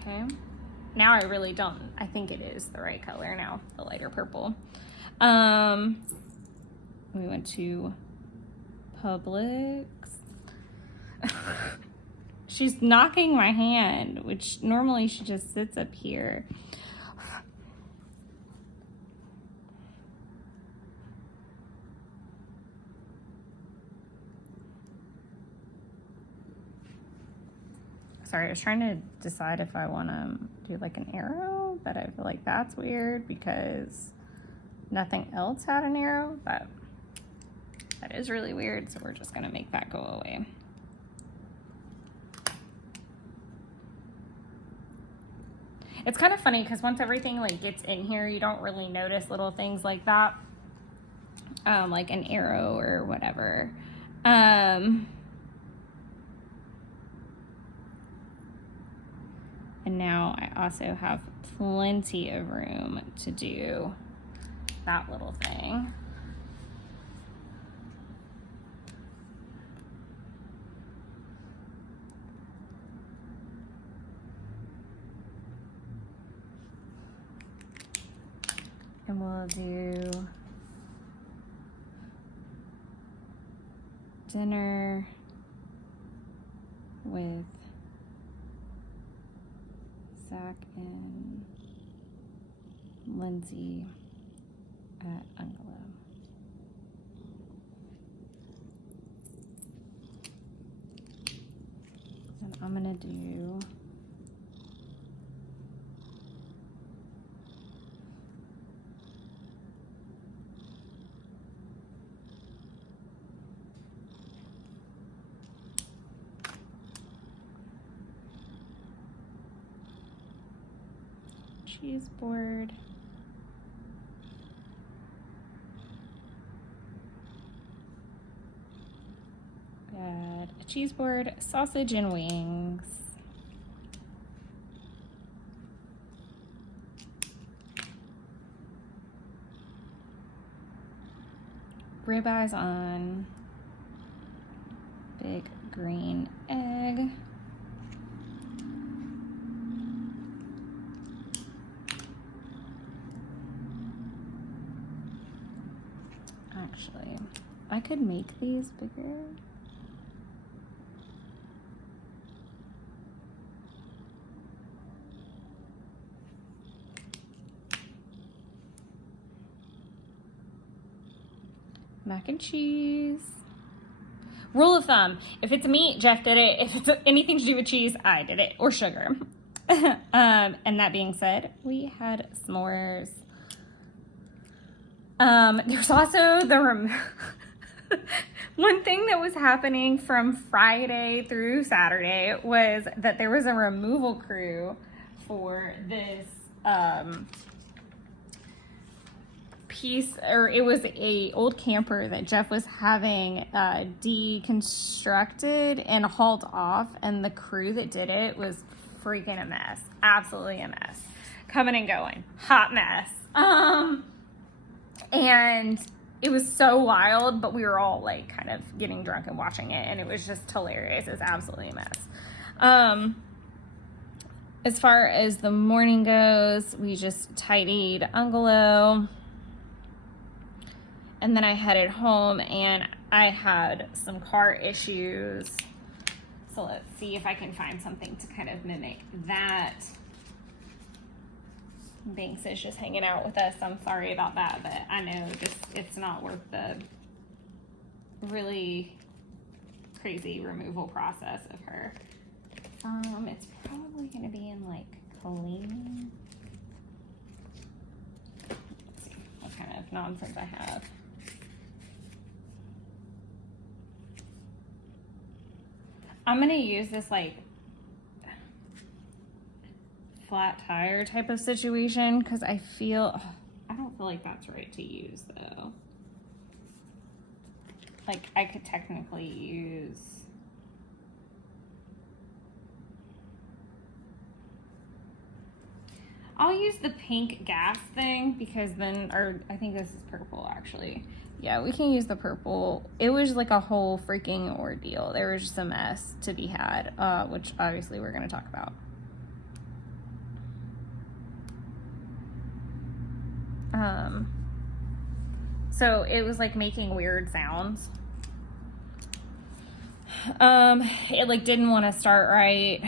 Okay. Now I really don't, I think it is the right color now, the lighter purple. We went to Publix. She's knocking my hand, which normally she just sits up here. Sorry, I was trying to decide if I want to do like an arrow, but I feel like that's weird because nothing else had an arrow, but that is really weird, so we're just gonna make that go away. It's kind of funny because once everything like gets in here, you don't really notice little things like that, like an arrow or whatever. And now I also have plenty of room to do that little thing. And we'll do dinner with Zach and Lindsay at Ungalo. And I'm gonna do cheese board. Got a cheese board, sausage and wings. Ribeyes on. Big green egg. Actually, I could make these bigger. Mac and cheese. Rule of thumb, if it's meat, Jeff did it. If it's anything to do with cheese, I did it. Or sugar. And that being said, we had s'mores. There's also the one thing that was happening from Friday through Saturday was that there was a removal crew for this piece, or it was a old camper that Jeff was having deconstructed and hauled off, and the crew that did it was freaking a mess. Absolutely a mess. Coming and going. Hot mess. And it was so wild, but we were all like kind of getting drunk and watching it, and it was just hilarious. It's absolutely a mess. As far as the morning goes, we just tidied Ungalo, and then I headed home, and I had some car issues. So let's see if I can find something to kind of mimic that. Banks is just hanging out with us. I'm sorry about that, but I know just it's not worth the really crazy removal process of her. It's probably gonna be in like clean. Let's see what kind of nonsense I have. I'm gonna use this like flat tire type of situation because I don't feel like that's right to use though. Like I could technically use I'll use the pink gas thing because then, or I think this is purple actually. Yeah, we can use the purple. It was like a whole freaking ordeal. There was just a mess to be had, which obviously we're gonna talk about. So it was like making weird sounds. It like didn't want to start right.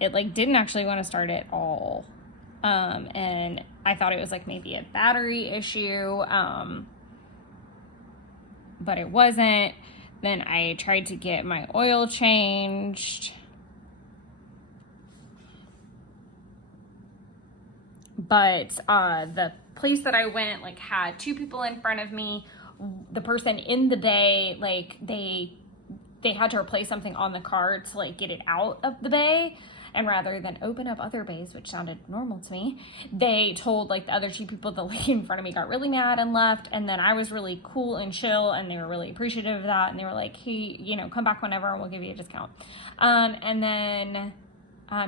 It like didn't actually want to start at all. And I thought it was like maybe a battery issue. But it wasn't. Then I tried to get my oil changed. But the place that I went like had two people in front of me. The person in the bay, like they had to replace something on the car to like get it out of the bay. And rather than open up other bays, which sounded normal to me, they told like the other two people, the lady in front of me got really mad and left. And then I was really cool and chill, and they were really appreciative of that. And they were like, hey, you know, come back whenever and we'll give you a discount. And then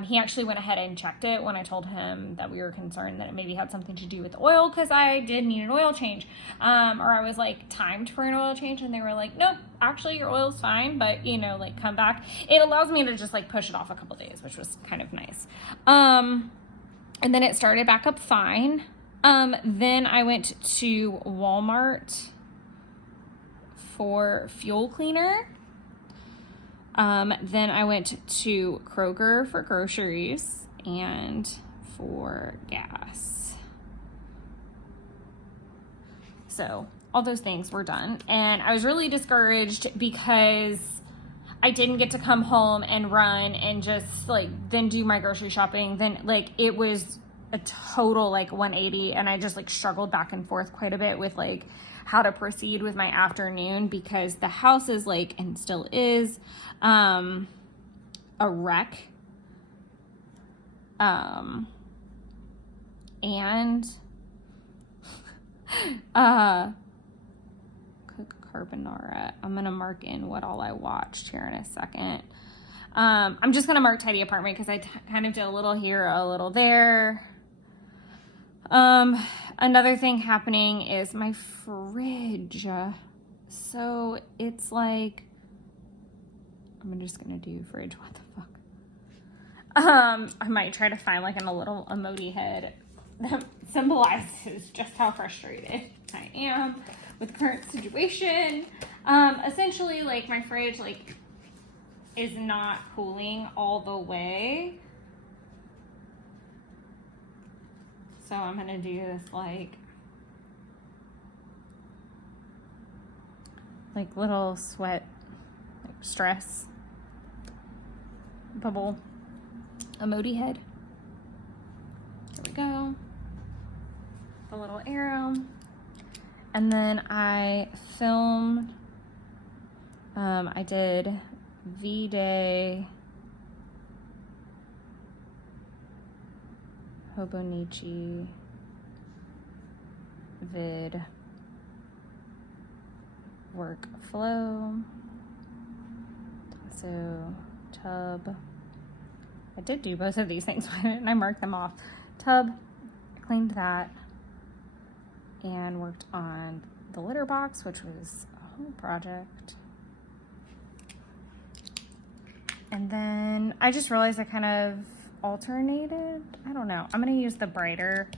he actually went ahead and checked it when I told him that we were concerned that it maybe had something to do with oil, because I did need an oil change. Or I was like timed for an oil change, and they were like, nope, actually your oil's fine, but you know, like come back. It allows me to just like push it off a couple days, which was kind of nice. And then it started back up fine. Then I went to Walmart for fuel cleaner. Then I went to Kroger for groceries and for gas. So all those things were done. And I was really discouraged because I didn't get to come home and run and just like then do my grocery shopping. Then like it was a total like 180, and I just like struggled back and forth quite a bit with like how to proceed with my afternoon, because the house is like, and still is, a wreck. And cook carbonara. I'm gonna mark in what all I watched here in a second. I'm just gonna mark tidy apartment because I kind of did a little here, a little there. Another thing happening is my fridge. So it's like, I'm just gonna do fridge. What the fuck? I might try to find like a little emoji head that symbolizes just how frustrated I am with the current situation. Essentially, like my fridge like is not cooling all the way. So I'm gonna do this like little sweat, like stress bubble emoji head. There we go. The little arrow. And then I filmed, I did V-Day Hobonichi vid workflow. So tub, I did do both of these things. Why didn't I mark them off? Tub, cleaned that and worked on the litter box, which was a whole project. And then I just realized I kind of alternated. I don't know. I'm gonna use the brighter.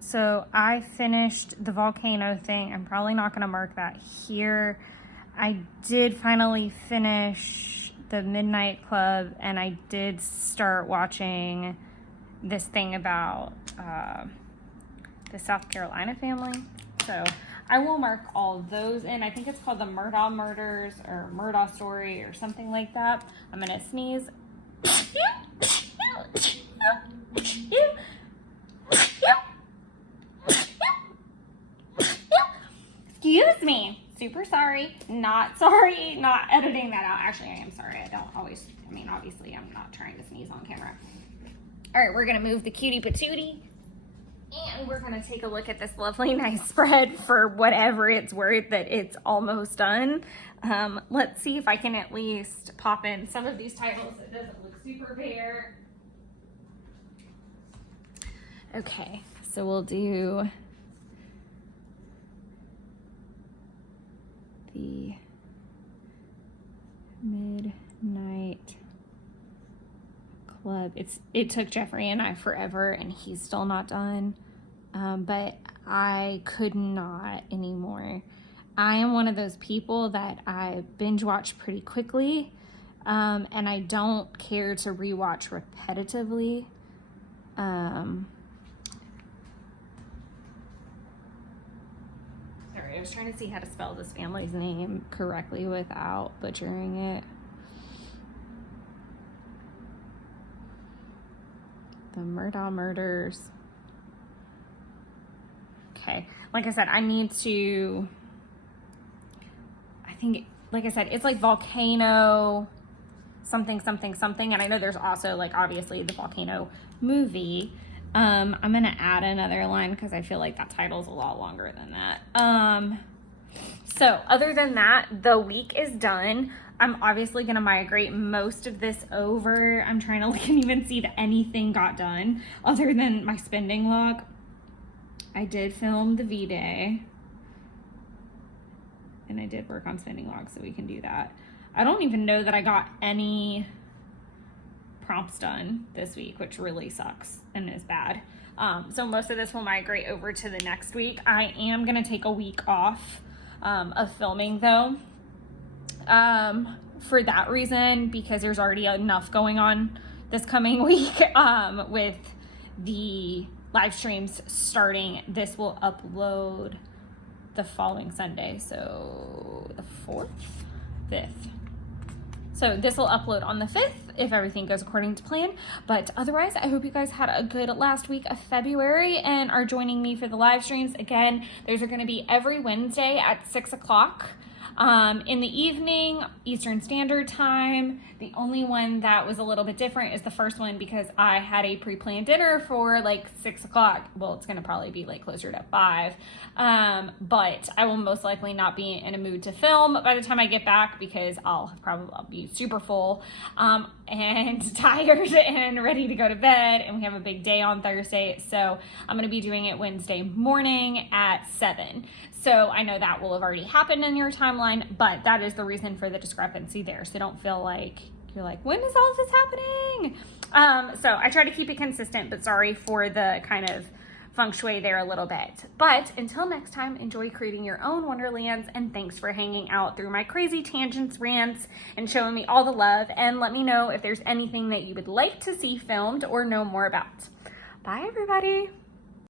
So I finished the volcano thing. I'm probably not gonna mark that here. I did finally finish the Midnight Club, and I did start watching this thing about the South Carolina family. So I will mark all those in. I think it's called the Murdaugh Murders or Murdaugh Story or something like that. I'm gonna sneeze. Excuse me. Super sorry. Not sorry. Not editing that out. Actually, I am sorry. I don't always, I mean, obviously I'm not trying to sneeze on camera. All right, we're gonna move the cutie patootie. And we're gonna take a look at this lovely nice spread for whatever it's worth that it's almost done. Let's see if I can at least pop in some of these titles. It doesn't look super bare. Okay, so we'll do the Midnight Club. It took Jeffrey and I forever, and he's still not done. But I could not anymore. I am one of those people that I binge watch pretty quickly, and I don't care to rewatch repetitively. Sorry, I was trying to see how to spell this family's name correctly without butchering it. The Murdaugh Murders. Okay, like I said, I need to, I think, like I said, it's like volcano something something something, and I know there's also like obviously the volcano movie. I'm gonna add another line because I feel like that title's a lot longer than that. So other than that, the week is done. I'm obviously gonna migrate most of this over. I'm trying to look and even see that anything got done other than my spending log. I did film the V-Day, and I did work on spending logs, so we can do that. I don't even know that I got any prompts done this week, which really sucks and is bad. So most of this will migrate over to the next week. I am going to take a week off of filming though, for that reason, because there's already enough going on this coming week with the live streams starting. This will upload the following Sunday, so the 4th, 5th. So this will upload on the 5th if everything goes according to plan. But otherwise, I hope you guys had a good last week of February and are joining me for the live streams. Again, those are going to be every Wednesday at 6 o'clock in the evening, Eastern Standard Time. The only one that was a little bit different is the first one because I had a pre-planned dinner for like 6 o'clock. Well, it's going to probably be like closer to 5. But I will most likely not be in a mood to film by the time I get back because I'll be super full and tired and ready to go to bed. And we have a big day on Thursday. So I'm going to be doing it Wednesday morning at 7. So I know that will have already happened in your timeline, but that is the reason for the discrepancy there. So don't feel like you're like, when is all this happening? So I try to keep it consistent, but sorry for the kind of feng shui there a little bit. But until next time, enjoy creating your own wonderlands, and thanks for hanging out through my crazy tangents, rants, and showing me all the love. And let me know if there's anything that you would like to see filmed or know more about. Bye, everybody.